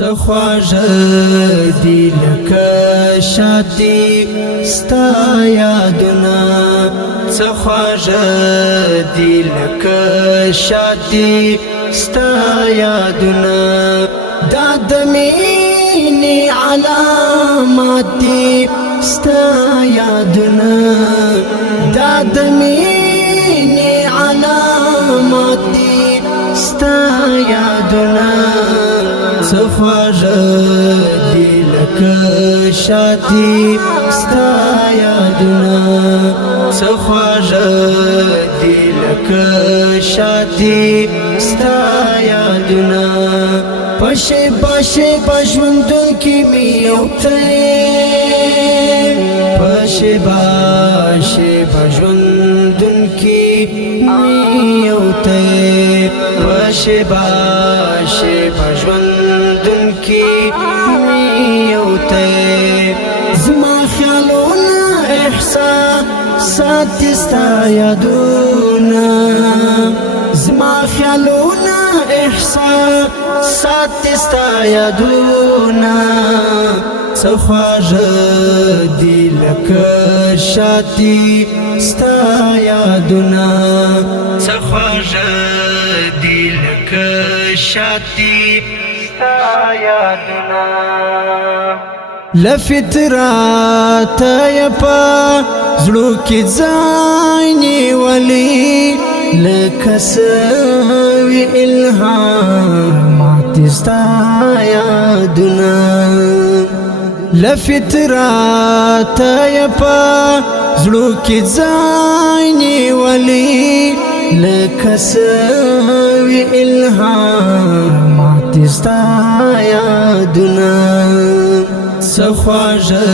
سخواجه دی لکه شاتی ستا یادونه سخواجه دی لکه شاتی ستا یادونه دا د مینې علامات دي ستا یادونه دا د مینې علامات دي ستا یادونه سخواجه دی لکه شاتی ستا یادونه سخواجه دی لکه شاتی ستا یادونه پشه پشه پشوندن کی میوته پشه پشه پشوندن کی میوته پشه پشه پشوندن کی میوته زما خیالونه احساسات ستا یادونه زما خیالونه احساسات ستا یادونه سخواجه دی لکه شاتی ستا یادونه سخواجه دی لکه شاتی ستا یادونه لفطرات یپا زړو کې ځای نیولې لکه سوي الهامات ستا یادونه لفطرات یپا زړو کې ځای نیولې لکه سوي الهامات ستا یادونه سخواجه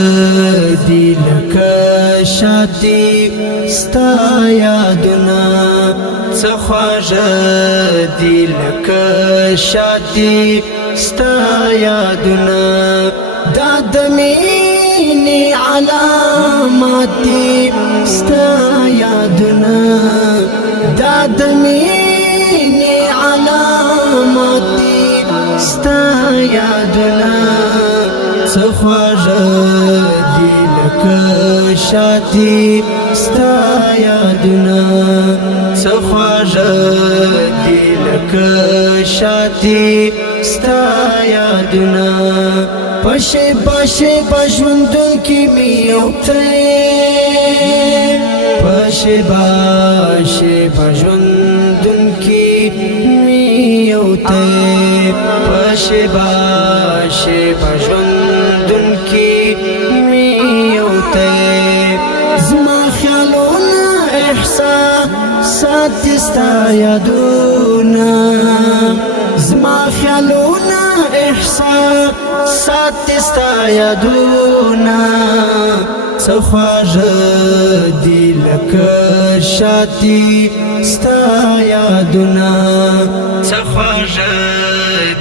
دی لکه شاتی ستا یادونه سخواجه دی لکه شاتی ستا یادونه دا د مینې علامات دي ستا یادونه دا د مینې علامات دي ستا یادونه سخواجه دی لکه شاتی ستا یادونه سخواجه دی لکه شاتی ستا یادونه پشه پشه پشوندن کی میوته پشه پشه پشوندن کی میوته پشه پشه پشوندن کی میوته زما خیالونه احساسات ستا یادونه زما خیالونه احساسات ستا یادونه سخواجه دی لکه شاتی ستا یادونه سخواجه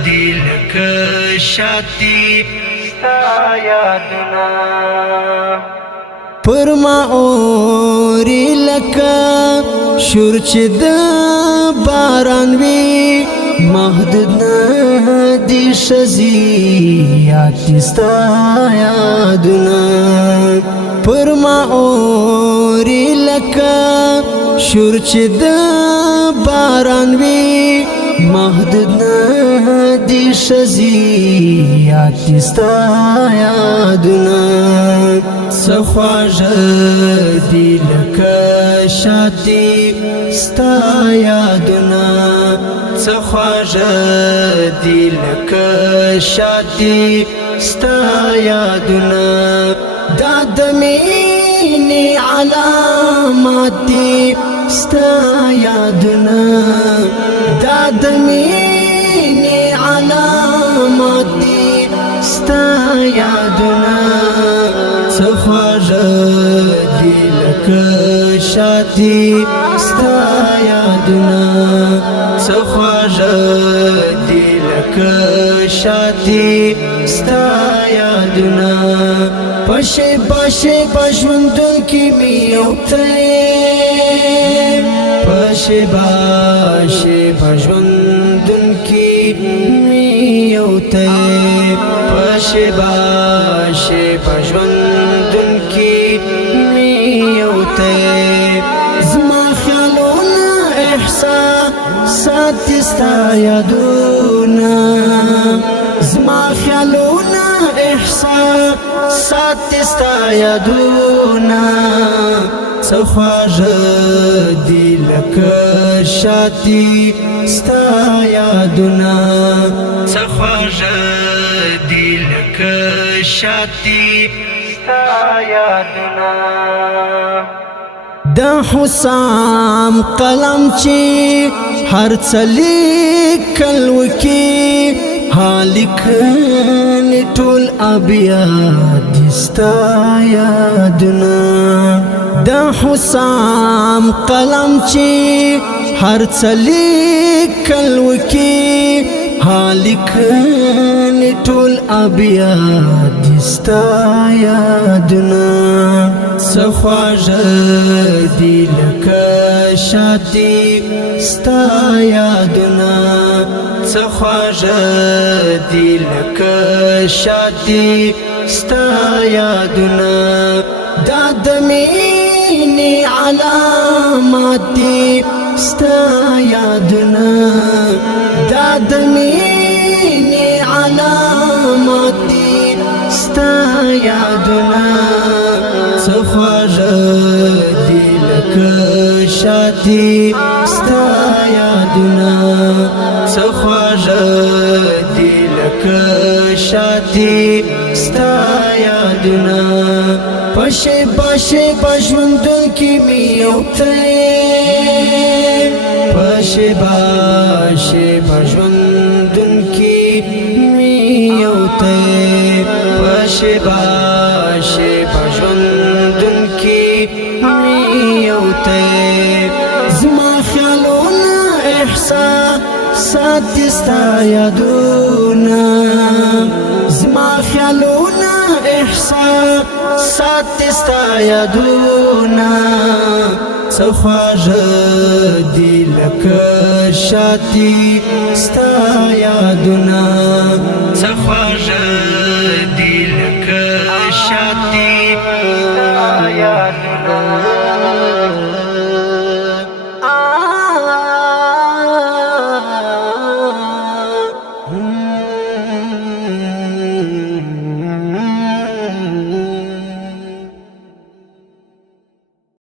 دی لکه شاتی ستا یادونه پرما اوری لکه شور چې د باران وی محدود ندی شزیات ستا یادونه پرما اوری لکه شور چې د باران وی محدود ندی شزیات ستا یادونه سخواجه دی لکه شاتی ستا یادونه سخواجه دی لکه شاتی ستا یادونه دا د مینې علامات دي ستا یادونه دا د مینې علامات دي ستا یادونه سخواجه دی لکه شاتی ستا یادونه سخواجه دی لکه شاتی ستا یادونه پشه پشه پشوندن کی میوته پشه پشه پشوندن کی میوته شیبا شیبا ژوندون کی می یو ته زما خیالونه احساسات ستا یادونه زما خیالونه احساسات ستا یادونه څه خواږه دي لکه شاتي ستا یادونه څه خواږه دي لکه شاتي ستا یادونه د حسام قلم چې هر څه لیکل وکي هالکن ټول ابیا دستا یادونه د حسام قلم چې هر څه لیکل وکي هالکن ټول ابیا دستا یادونه څه خواږه دي لکه شاتي ستا یادونه څه خواږه دي لکه شاتي ستا یادونه دا د مینې علامات دي ستا یادونه دا د مینې علامات دي ستا یادونه څه خواږه دي لکه شاتي ستا یادونه څه خواږه دي لکه شاتي ستا یادونه په شیبه شیبه ژوندون کې مې یو ته په شیبه شیبه ژوندون کې مې یو ته په شیبه شیبه ژوندون کې مې یو ته زما خیالونه احساسات ستا یادونه زما خیالونه احساسات ستا یادونه څه خواږه دي لکه شاتي ستا یادونه